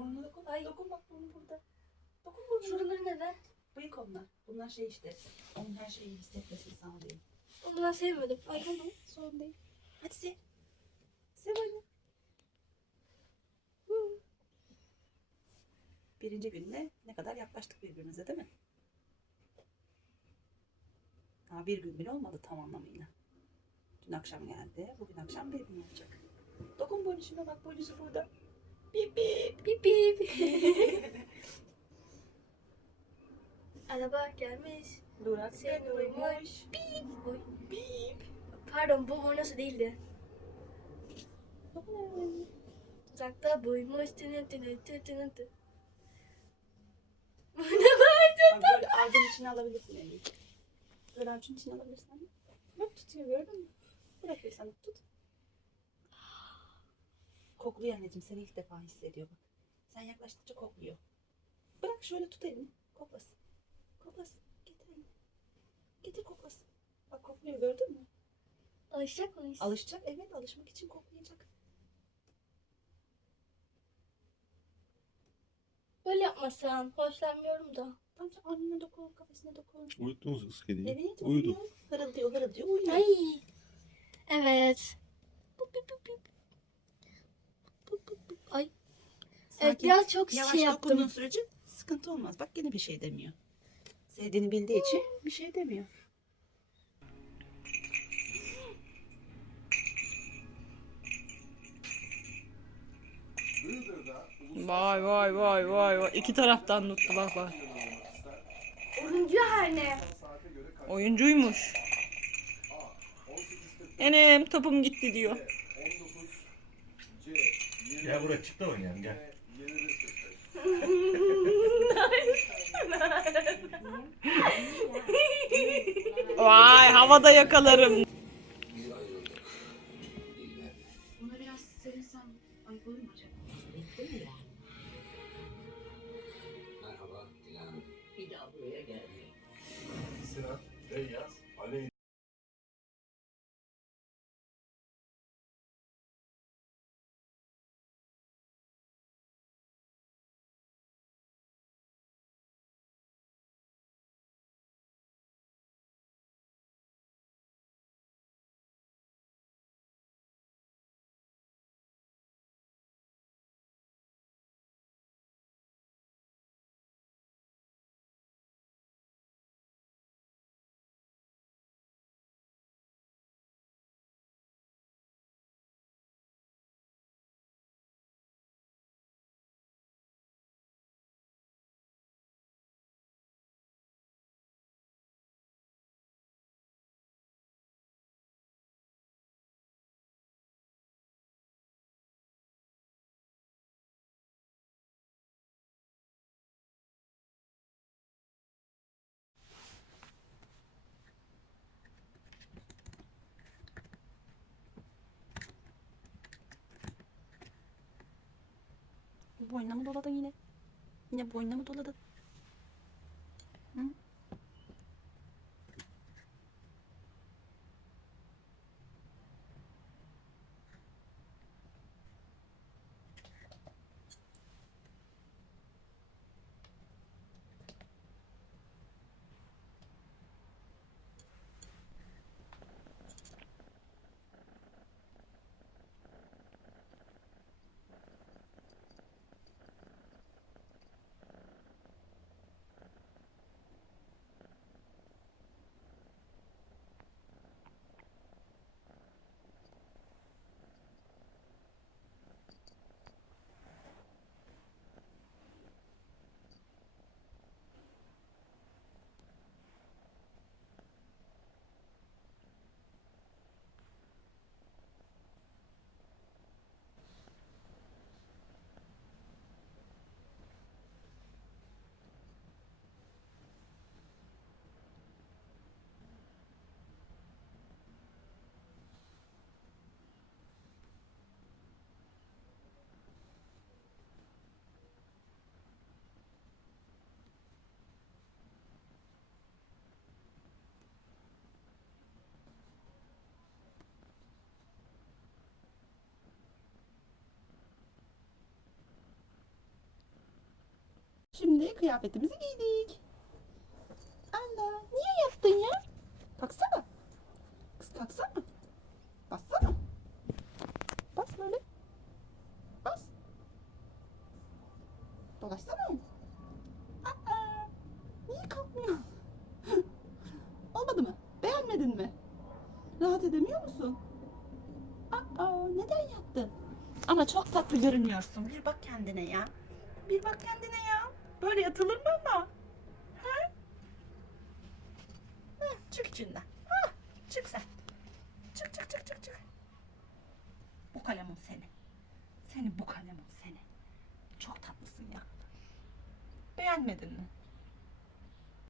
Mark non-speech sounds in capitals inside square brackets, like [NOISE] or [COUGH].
Burnuna dokun. Ay. Dokun bak burnu burada. Dokun burnuna. Şuraları neden? Bıyık onlar. Bunlar şey işte. Onun her şeyi hissetmesini sağlıyor. Onu ben sevmedim. Ay tamam. Sorun değil. Hadi sev. Sev anne. Birinci günde ne kadar yaklaştık birbirimize değil mi? Daha bir gün bile olmadı tam anlamıyla. Dün akşam geldi. Bugün akşam bir gün olacak. Dokun boynuzuna bak boynuzu burada. Bip bip. Bip bip. [LAUGHS] Araba gelmiş. Durak Seni duymuş. Bip. Oy. Bip. Pardon bu nasıl değildi. Dokun. Uzakta buymuş. Tını tını tını tını tı. Bu ne Bak böyle avucun içine alabilirsin elini. Böyle içine alabilirsin. Bak tutuyor gördün mü? Bırakıyor sana tut. Kokluyor anneciğim seni ilk defa hissediyor bak. Sen yaklaştıkça kokluyor. Bırak şöyle tut elini. Koklasın. Koklasın. Getir elini. Getir koklasın. Bak kokluyor gördün mü? Alışacak mıyız? Alışacak evet alışmak için koklayacak. Böyle yapmasan. Hoşlanmıyorum da. Tamam sen annene dokun, kafesine dokun. Uyuttunuz kız kediyi. Evet Uyudu. uyuyor. Hırıldıyor hırıldıyor uyuyor. Ay. Evet. Bip bip bip bip. Bip bip bip. Ay. Evet Sakin. biraz çok Yavaş şey dokunduğun yaptım. sürece sıkıntı olmaz. Bak yine bir şey demiyor. Sevdiğini bildiği için bir şey demiyor. Vay vay vay vay vay. İki taraftan tuttu bak bak. Oyuncu her ne? Oyuncuymuş. Enem topum gitti diyor. Gel buraya çık da oynayalım gel. Vay havada yakalarım. Merhaba Dilan. Bir daha buraya gelmeyin. Sinan, Feyyaz, Boynuna mı doladın yine? Yine boynuna mı doladın? Şimdi kıyafetimizi giydik. Allah niye yattın ya? Kalksana. Kız kalksana. Bassana. Bas böyle. Bas. Dolaşsana. Aa, niye kalkmıyor? [LAUGHS] Olmadı mı? Beğenmedin mi? Rahat edemiyor musun? Aa, neden yattın? Ama çok tatlı görünüyorsun. Bir bak kendine ya. Bir bak kendine ya. Böyle yatılır mı ama? Ha? Ha, çık içinden. Ha, çık sen. Çık çık çık çık çık. Bu kalemun seni. Seni bu kalemun seni. Çok tatlısın ya. Beğenmedin mi?